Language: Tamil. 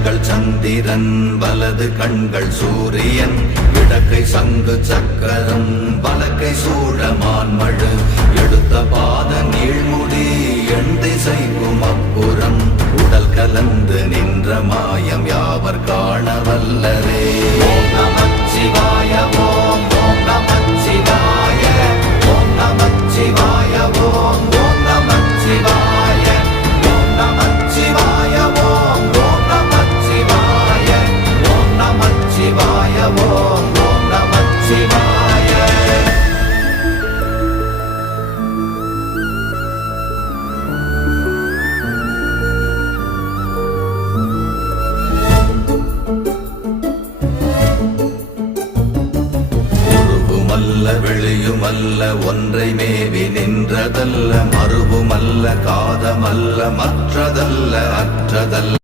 கண்கள் சந்திரன் வலது கண்கள் சூரியன் இடக்கை சங்கு சக்கரம் வலக்கை சூழமான்மழு எடுத்த பாத நீழ்முடி எண் திசைக்கும் அப்புறம் உடல் கலந்து நின்ற மாயம் யாவர் காண வல்லரே. ஓம் நமச்சிவாய ஓம் ஓம் நமச்சிவாய ஓம் நமச்சிவாய ஓம் ஓம் நமச்சிவாய ஓம் நமச்சிவாய ஓம் ஓம் நமச்சிவாய ஓம் நமச்சிவாய ஓம் ஓம் நமச்சிவாய. வெளியுமல்ல ஒன்றை மேவி நின்றதல்ல மறுவுமல்ல காதமல்ல மற்றதல்ல அற்றதல்ல